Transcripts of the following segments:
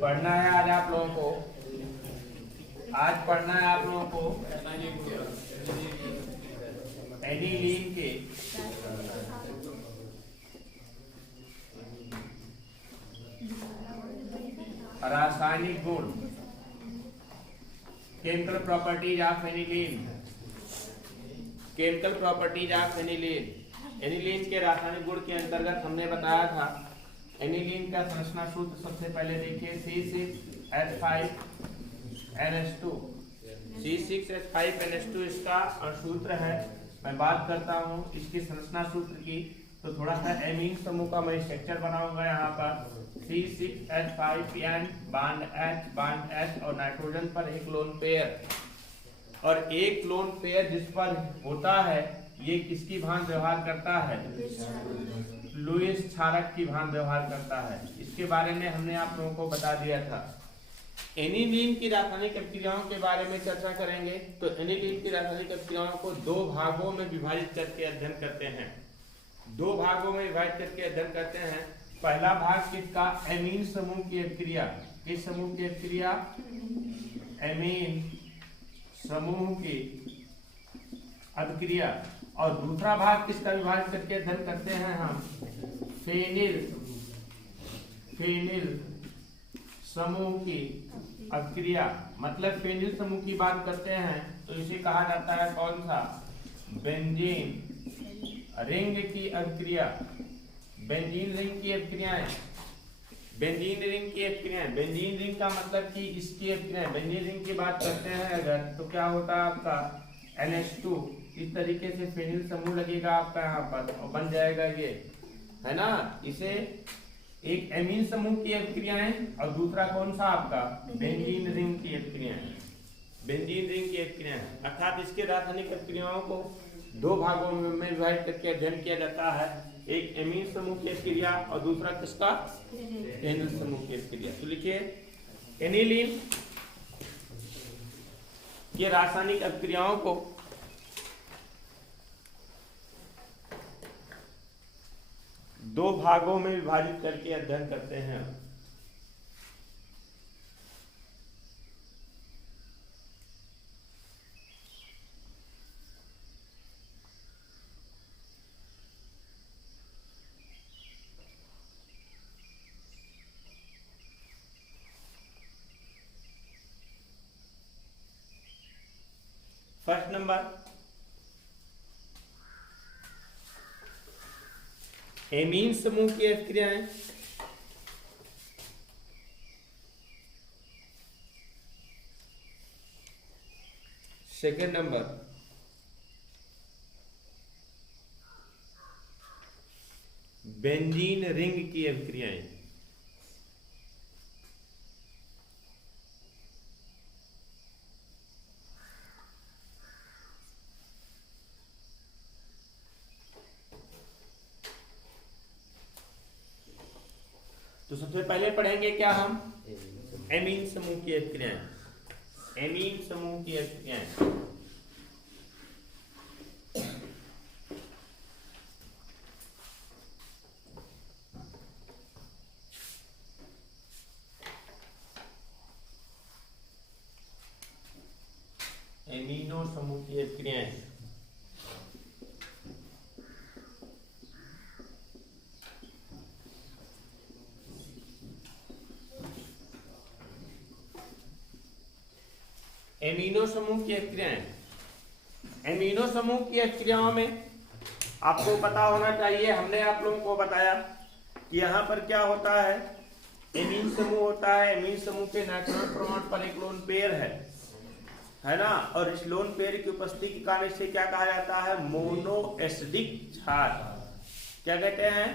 पढ़ना है आज आप लोगों को, आज पढ़ना है आप लोगों को एनिलीन के रासायनिक गुण, chemical properties of aniline, chemical properties of aniline. Aniline के रासायनिक गुण के अंतर्गत हमने बताया था एनिलीन का संरचना सूत्र सबसे पहले देखिए C6H5NH2। C6H5NH2 इसका सूत्र है। मैं बात करता हूँ इसकी संरचना सूत्र की, तो थोड़ा सा एमीन समूह का मैं स्ट्रक्चर बनाऊंगा यहाँ पर। C6H5N bond H bond H और नाइट्रोजन पर एक लोन पेयर, और एक लोन पेयर जिस पर होता है ये किसकी भांति व्यवहार करता है? लुईस क्षारक की भांति व्यवहार करता है। इसके बारे में हमने आप लोगों को बता दिया था। एनिलीन की रासायनिक अभिक्रियाओं के बारे में चर्चा करेंगे। तो एनिलीन की रासायनिक अभिक्रियाओं को दो भागों में विभाजित करके अध्ययन करते हैं, दो भागों में विभाजित करके अध्ययन करते हैं। पहला भाग किसका? एमीन समूह की अभिक्रिया। किस समूह की अभिक्रिया? एमीन समूह की अभिक्रिया। और दूसरा भाग किसका विभाजित करके अध्ययन करते हैं हम? फेनिल समूह की अभिक्रिया। मतलब फेनिल समूह की बात करते हैं तो इसे कहा जाता है कौन सा? बेंजीन रिंग की अभिक्रिया। बेंजीन रिंग की अभिक्रियाएं, बेंजीन रिंग की अभिक्रियाएं। बेंजीन रिंग का मतलब कि इसकी अभिक्रियाएं। बेंजीन रिंग की बात करते हैं अगर, तो क्या होता है आपका? NH2। इस तरीके से फेनिल समूह लगेगा आपका यहाँ पर और बन जाएगा ये, है ना। इसे एक एमीन समूह की अभिक्रियाएं और दूसरा कौन सा आपका? बेंजीन रिंग की अभिक्रियाएं। बेंजीन रिंग की अभिक्रियाएं अर्थात इसके रासायनिक अभिक्रियाओं को दो भागों में विभाजित करके अध्ययन किया जाता है। एक एमीन समूह की अभिक्रिया और दूसरा किसका? फेनिल समूह की अभिक्रिया। तो लिखिए एनिलीन के रासायनिक अभिक्रियाओं को दो भागों में विभाजित करके अध्ययन करते हैं। फर्स्ट नंबर एमीन समूह की अभिक्रियाएं। सेकंड नंबर बेंजीन रिंग की अभिक्रियाएं। तो सबसे पहले पढ़ेंगे क्या हम? एमीन समूह की अभिक्रियाएं। एमीन समूह की अभिक्रियाएं। एमीनो समूह की अभिक्रियाएं। एमिनो समूह की अभिक्रियाएं। एमिनो समूह की अभिक्रियाओं में आपको पता होना चाहिए, हमने आप लोगों को बताया कि यहाँ पर क्या होता है? एमीन समूह होता है। एमीन समूह के नाइट्रोजन परमाणु पर एक लोन पेयर है ना। और इस लोन पेयर की उपस्थिति के कारण इसे क्या कहा जाता है? मोनोएसिडिक क्षार। क्या कहते हैं?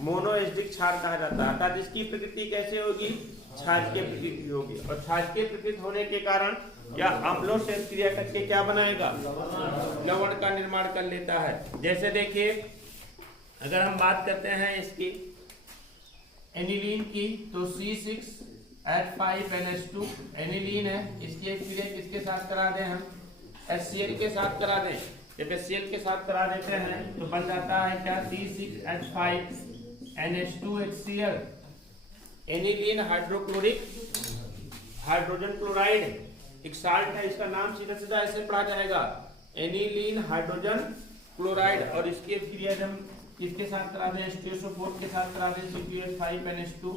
मोनोएसिडिक क्षार कहा जाता है। अर्थात इसकी प्रकृति कैसे होगी? क्षारीय प्रकृति होगी। और क्षारीय प्रकृति होने के कारण या अम्लों से क्रिया करके क्या बनाएगा? लवण का निर्माण कर लेता है। जैसे देखिए अगर हम बात करते हैं इसकी एनिलीन की, तो C6H5NH2 एनिलीन है। इसकी एक क्रिया किसके साथ करा दें हम? HCl के साथ करा दें। जब HCl के साथ करा देते हैं तो बन जाता है क्या? C6H5NH2HCl। Aniline hydrochloric hydrogen chloride एक साल्ट है, इसका नाम सीधा सीधा ऐसे पढ़ा जाएगा, एनिलीन हाइड्रोजन क्लोराइड। और इसकी क्रिया हम किसके साथ करा दें, H2SO4 के साथ करा दें, CpH5NH2।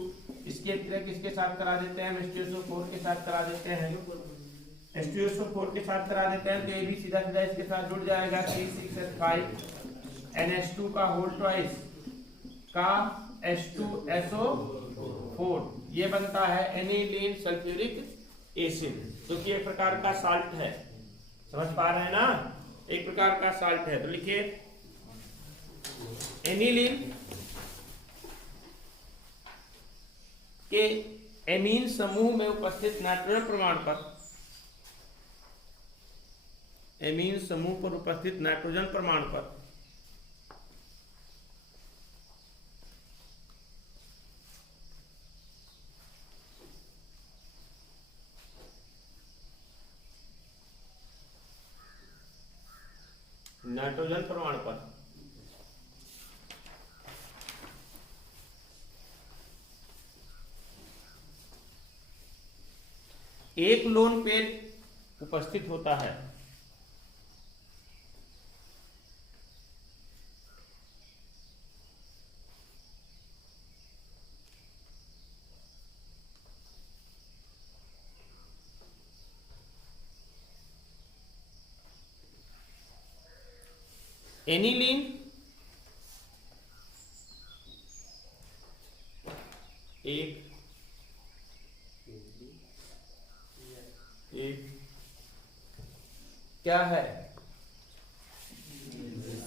इसकी क्रिया किसके साथ करा देते हैं, हम H2SO4 के साथ करा देते हैं, H2SO4 के साथ करा देते हैं, तो ये भी सीधा सीधा इसके साथ जुड़ जाएगा, C6H5NH2 का होल ट्वाइस का H2SO4, ये बनता है एनिलीन सल्फ्यूरिक एसिड, जो कि एक प्रकार का साल्ट है। समझ पा रहे हैं ना, एक प्रकार का साल्ट है। तो लिखिए एनिलीन के एमीन समूह में उपस्थित नाइट्रोजन प्रमाण पर, एमीन समूह पर उपस्थित नाइट्रोजन प्रमाण पर नाइट्रोजन प्रमाण पर एक लोन पेयर उपस्थित होता है, एनिलीन एक क्या है,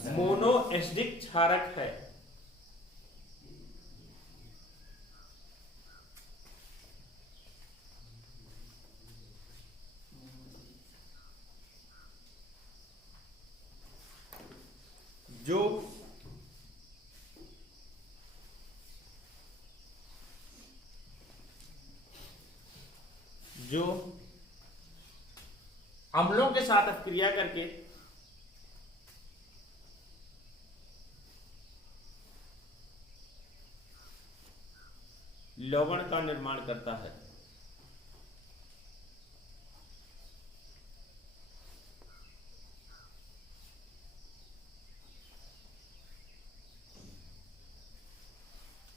मोनो एसिडिक क्षारक है। जो अम्लों के साथ अपक्रिया करके लवण का निर्माण करता है।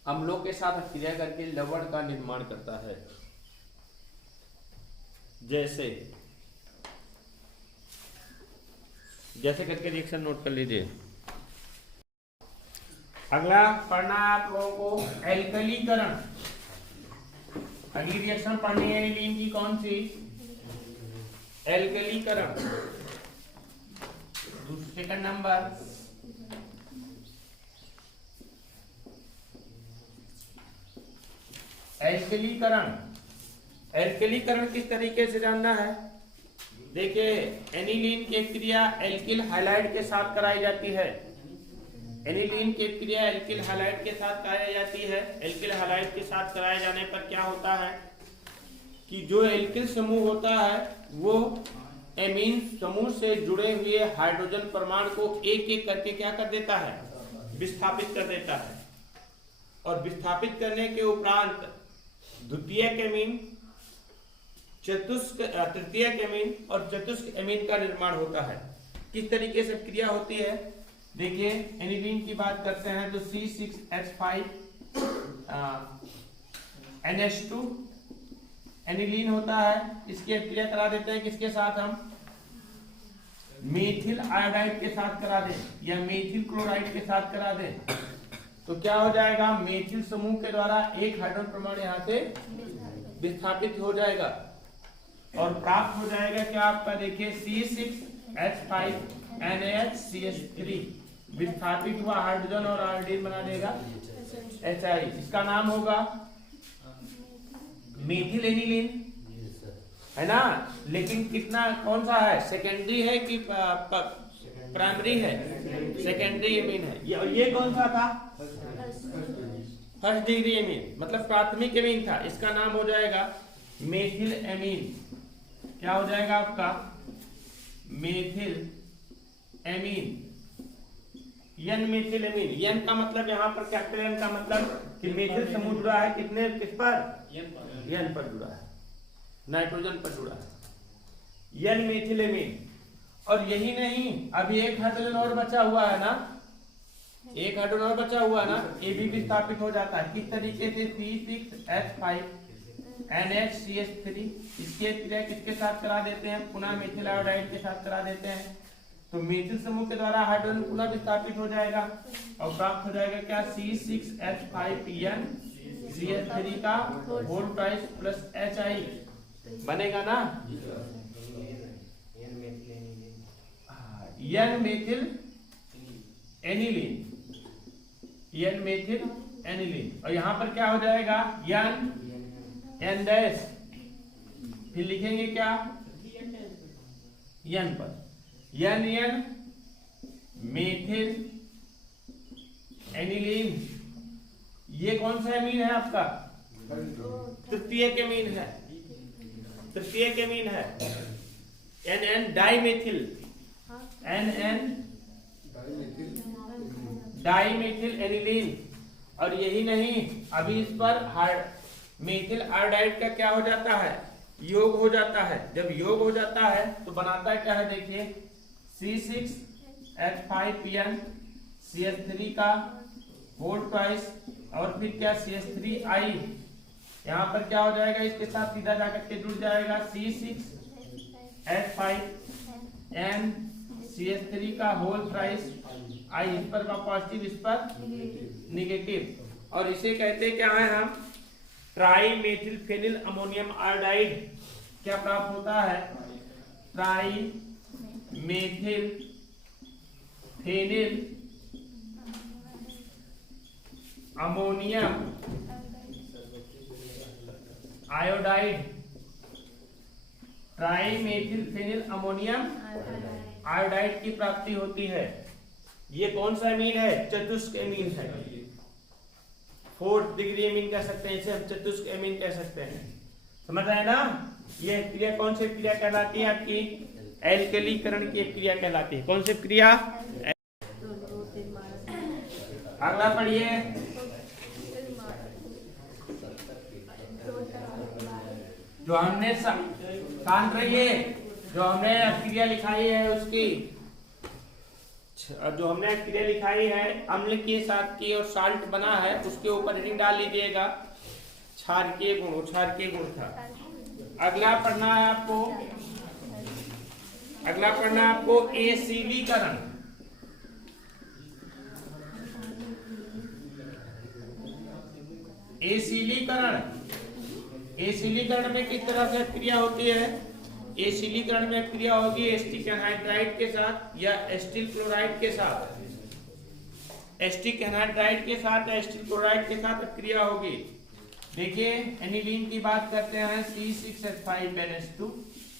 अम्लों के साथ अपक्रिया करके लवण का निर्माण करता है। जैसे जैसे करके रिएक्शन नोट कर लीजिए। अगला पढ़ना है आप लोगों को एल्कलीकरण। अगली रिएक्शन पढ़नी है एनिलीन की, कौन सी, एल्कलीकरण। Second number एल्कलीकरण। एल्कलीकरण किस तरीके से जानना है, देखिए एनिलीन की क्रिया एल्किल हाइलाइड के साथ कराई जाती है। एनिलीन की क्रिया एल्किल हाइलाइड के साथ कराई जाती है। एल्किल हाइलाइड के साथ कराए जाने पर क्या होता है कि जो एल्किल समूह होता है वो एमीन समूह से जुड़े हुए हाइड्रोजन परमाणु को एक एक करके क्या कर देता है, विस्थापित कर देता है। और विस्थापित करने के उपरांत द्वितीयक एमीन, तृतीयक एमीन और चतुष्क एमीन का निर्माण होता है। किस तरीके से क्रिया होती है, देखिए एनिलीन की बात करते हैं तो C6H5NH2 एनिलीन होता है। इसकी क्रिया करा देते हैं किसके साथ, हम मेथिल आयोडाइड के साथ करा दें या मेथिल क्लोराइड के साथ करा दें तो क्या हो जाएगा, मेथिल समूह के द्वारा एक हाइड्रोजन परमाणु यहाँ से विस्थापित हो जाएगा और प्राप्त हो जाएगा क्या आपका, देखिए C6H5NaHCH3 विस्थापित हुआ हाइड्रोजन और आयोडीन बना देगा HI। इसका नाम होगा मेथिल एनिलीन, है ना। लेकिन कितना, कौन सा है, सेकेंडरी है कि प्राइमरी है, सेकेंडरी एमीन है। ये कौन सा था, फर्स्ट डिग्री एमीन, मतलब प्राथमिक एमीन था। इसका नाम हो जाएगा मेथिल एमीन। क्या हो जाएगा आपका, मेथिल एमीन। एन मेथिलेमीन। एन का मतलब यहाँ पर कैपिटल एन का मतलब कि मेथिल समूह जुड़ा है कितने, किस पर, एन पर जुड़ा है, नाइट्रोजन पर जुड़ा है, एन मेथिलेमीन। और यही नहीं, अभी एक हाइड्रोजन और बचा हुआ है ना, एक हाइड्रोजन और बचा हुआ है ना, ये भी विस्थापित हो जाता है। किस तरीके से, C6H5NH3, इसके क्रिया किसके साथ करा देते हैं, पुनः मेथिल आयोडाइड के साथ करा देते हैं। तो मेथिल समूह के द्वारा हाइड्रोजन पुनः विस्थापित हो जाएगा और प्राप्त हो जाएगा क्या, C6H5NCH3 का होल ट्वाइस प्लस HI बनेगा ना, N methyl aniline, N methyl aniline. और यहां पर क्या हो जाएगा, एन डैश, फिर लिखेंगे क्या, एन पर, एन मेथिल एनिलीन। ये कौन सा एमीन है आपका, तृतीयक एमीन है, तृतीयक एमीन है। N dimethyl, N dimethyl aniline. और यही नहीं, अभी इस पर मेथिल आयोडाइड का क्या हो जाता है, योग हो जाता है। जब योग हो जाता है तो बनाता है क्या है, देखिए C6H5PnCH3 का होल ट्वाइस और फिर क्या CH3I, यहाँ पर क्या हो जाएगा, इसके साथ सीधा जाकर के जुड़ जाएगा C6H5NCH3 का होल ट्वाइस I, इस पर पॉजिटिव, इस पर निगेटिव। और इसे कहते क्या है हम, trimethyl phenyl ammonium iodide. क्या प्राप्त होता है, trimethyl phenyl ammonium iodide, trimethyl phenyl ammonium iodide की प्राप्ति होती है। ये कौन सा एमीन है, चतुष्क एमीन है, 4th डिग्री एमीन कह सकते हैं इसे, हम चतुष्क एमीन कह सकते हैं। समझ आए ना, ये क्रिया कौन सी क्रिया कहलाती है आपकी, एल्कलीकरण की क्रिया कहलाती है। कौन सी क्रिया, अगला पढ़िए, जो हमने शांत रहिए, जो हमने क्रिया लिखाई है उसकी, जो हमने क्रिया लिखाई है अम्ल के साथ की और साल्ट बना है, उसके ऊपर हेडिंग डाल लीजिएगा, क्षारकीय गुण, क्षारकीय गुण था। अगला पढ़ना है आपको, अगला पढ़ना है आपको एसिलीकरण। एसिलीकरण, एसिलीकरण में किस तरह से क्रिया होती है, एसिलीकरण में क्रिया होगी एसिटिक एनहाइड्राइड के साथ या एसिटिल क्लोराइड के साथ, एसिटिक एनहाइड्राइड के साथ या एसिटिल क्लोराइड के साथ क्रिया होगी। देखिए एनिलीन की बात करते हैं, C6H5NH2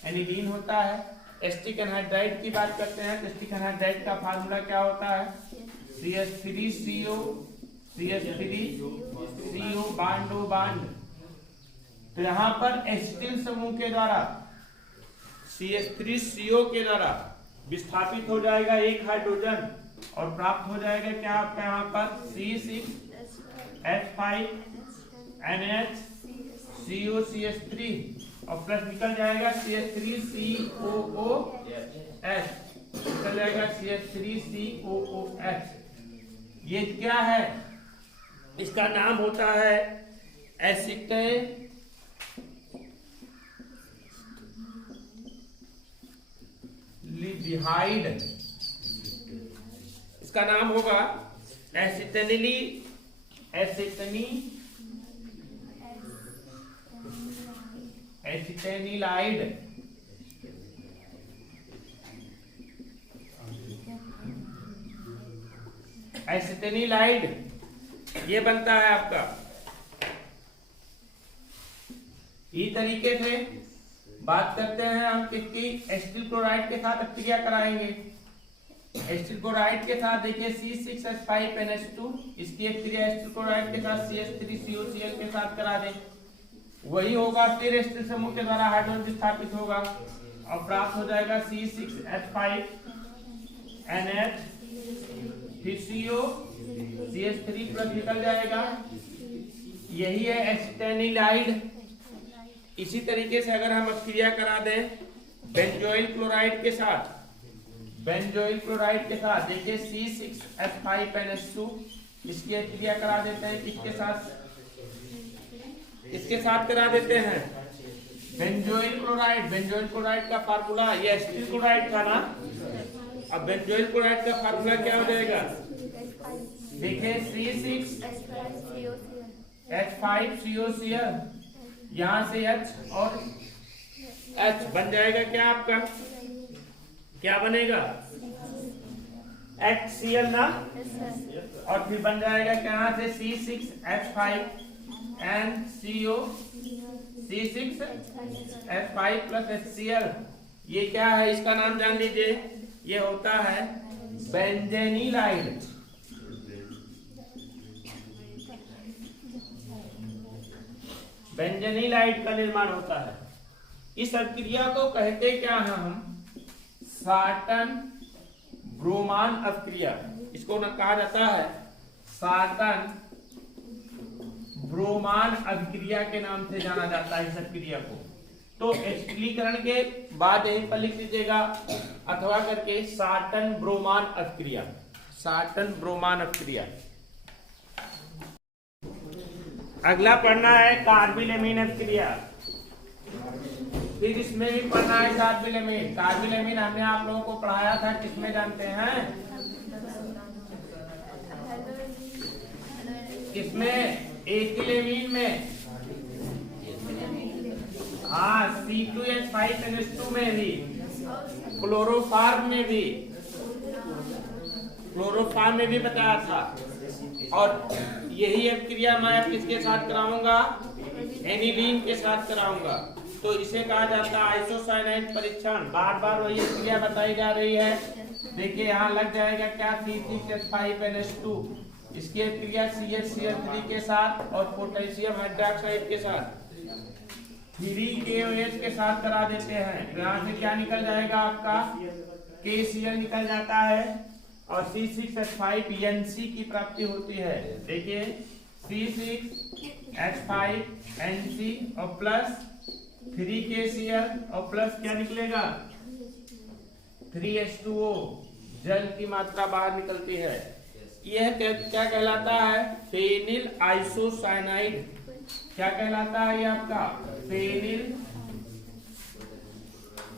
एनिलीन होता है। एसिटिक एनहाइड्राइड की बात करते हैं, एसिटिक एनहाइड्राइड का फार्मूला क्या होता है, CH3CO, CH3CO बांडो बांड। तो यहाँ पर एसिटिल समूह के द्वारा CH3CO के द्वारा विस्थापित हो जाएगा एक हाइड्रोजन और प्राप्त हो जाएगा क्या आपका यहाँ पर C6H5NH और प्लस निकल जाएगा CH3COOH, निकल जाएगा CH3COOH। ये क्या है, इसका नाम होता है एसिटाल्डिहाइड, इसका नाम होगा एसिटेनिलाइड। एसिटेनिलाइड ये बनता है आपका। इसी तरीके से बात करते हैं हम किसकी, एसिटिल क्लोराइड के साथ क्रिया कराएंगे। एसिटिल क्लोराइड के साथ देखिए C6H5NH2, इसकी एक क्रिया एसिटिल क्लोराइड के साथ CH3COCl के साथ करा दें, वही होगा। फिर एसिटिल समूह के द्वारा हाइड्रोजन विस्थापित होगा और प्राप्त हो जाएगा C6H5NH फिर CO CH3 प्लस निकल जाएगा, यही है एस्टेनिलाइड। इसी तरीके से अगर हम क्रिया करा दें बेंजोइल क्लोराइड के साथ, बेंजोइल क्लोराइड के साथ देखिए C6H5NH2, इसकी क्रिया करा देते हैं किसके साथ, इसके साथ करा देते हैं बेंजोइल क्लोराइड। बेंजोइल क्लोराइड का फार्मूला ये एसिटिल क्लोराइड था ना, अब बेंजोइल क्लोराइड का फार्मूला क्या हो जाएगा, देखिए C6H5COCl, यहां से H और H बन जाएगा क्या आपका, क्या बनेगा HCl ना, और फिर बन जाएगा क्या से C6H5NCO C6H5 प्लस HCl। ये क्या है, इसका नाम जान लीजिए, ये होता है बेंजेनिलाइड। बेंजेनिलाइड का निर्माण होता है। इस अभिक्रिया को कहते क्या है हम, साटन ब्रोमान अभिक्रिया, इसको न कहा जाता है साटन ब्रोमान अभिक्रिया के नाम से जाना जाता है इस अभिक्रिया को। तो एसिटिलीकरण के बाद यहीं पर लिख लीजिएगा अथवा करके साटन ब्रोमान अभिक्रिया, साटन ब्रोमान अभिक्रिया। अगला पढ़ना है कार्बिलेमीन अभिक्रिया, फिर इसमें भी पढ़ना है कार्बिलेमीन। कार्बिलेमीन हमने आप लोगों को पढ़ाया था, किसमें जानते हैं, किसमें, एथिलेमीन में, हाँ C2H5NH2 में भी, क्लोरोफार्म में भी, क्लोरोफार्म में भी बताया था। और यही अभिक्रिया मैं अब किसके साथ कराऊंगा, एनिलीन के साथ कराऊंगा। तो इसे कहा जाता है आइसोसाइनाइड परीक्षण। बार बार वही अभिक्रिया बताई जा रही है। देखिए यहाँ लग जाएगा क्या, C6H5NH2, इसकी अभिक्रिया CHCl3 के साथ और पोटेशियम हाइड्रोक्साइड के साथ 3KOH के साथ करा देते हैं। तो यहाँ से क्या निकल जाएगा आपका, KCl निकल जाता है और C6H5NC की प्राप्ति होती है। देखिए C6H5NC और प्लस 3KCl और प्लस क्या निकलेगा 3H2O, जल की मात्रा बाहर निकलती है। यह क्या कहलाता है, फेनिल आइसोसाइनाइड। क्या कहलाता है ये आपका, फेनिल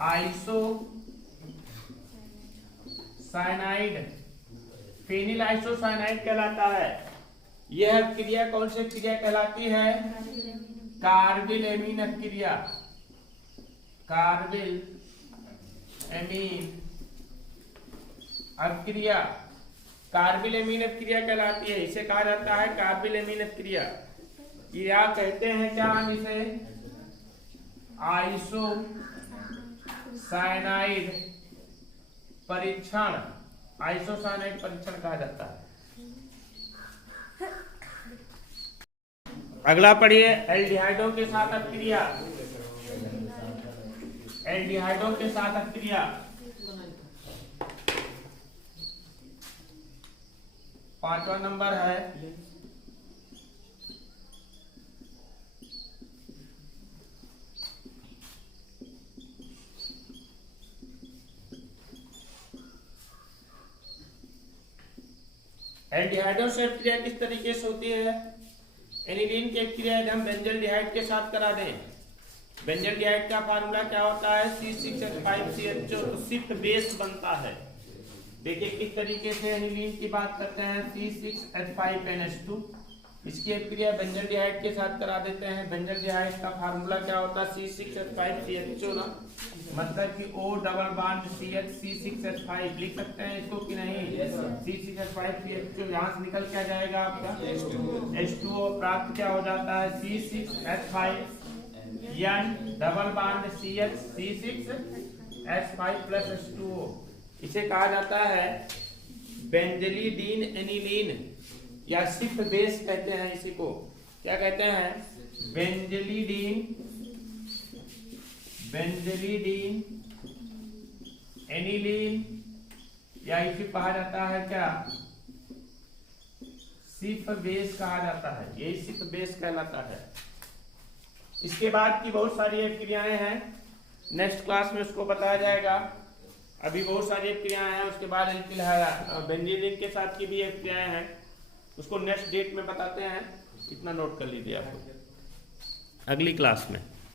आइसोसाइनाइड, फेनिल आइसोसाइनाइड कहलाता है। यह अभिक्रिया कौन सी अभिक्रिया कहलाती है, कार्बिलेमीन अभिक्रिया, कार्बिलेमीन अभिक्रिया, कार्बिलेमीन अभिक्रिया कहलाती है। इसे कहा जाता है कार्बिलेमीन अभिक्रिया। या कहते हैं क्या हम इसे, आइसोसाइनाइड परीक्षण, आइसोसाइनाइड परीक्षण कहा जाता है। अगला पढ़िए एल्डिहाइडों के साथ अभिक्रिया, एल्डिहाइडों के साथ अभिक्रिया। 5वां नंबर है एल्डिहाइडों से अभिक्रिया किस तरीके से होती है। एनिलीन की अभिक्रिया हम बेंजल्डिहाइड के साथ करा दें। बेंजल्डिहाइड का फार्मूला क्या होता है, C6H5CHO, तो सिर्फ बेस बनता है। देखिए किस तरीके से एनिलीन की बात करते हैं, C6H5NH2, इसकी अभिक्रिया बेंजल्डिहाइड के साथ करा देते हैं। बेंजल्डिहाइड का फार्मूला क्या होता है, C6H5CHO ना, मतलब कि O double bond CH C6H5 लिख सकते हैं इसको कि नहीं, C6H5CHO यहाँ से निकल क्या जाएगा आपका H2O, प्राप्त क्या हो जाता है C6H5N double bond CH C6H5 plus H2O। इसे कहा जाता है बेंजलीडीन एनिलीन या सिर्फ बेस कहते हैं। इसी को क्या कहते हैं, बेंजलीडीन, बेंजलीडीन एनिलीन, या इसे कहा जाता है क्या सिर्फ बेस कहा जाता है, यही सिर्फ बेस कहलाता है। इसके बाद की बहुत सारी क्रियाएं हैं, नेक्स्ट क्लास में उसको बताया जाएगा। अभी बहुत सारी क्रियाएं हैं, उसके बाद एल्किल बेंजीन रिंग के साथ की भी क्रियाएं हैं, उसको नेक्स्ट डेट में बताते हैं। इतना नोट कर लीजिए आप अगली क्लास में।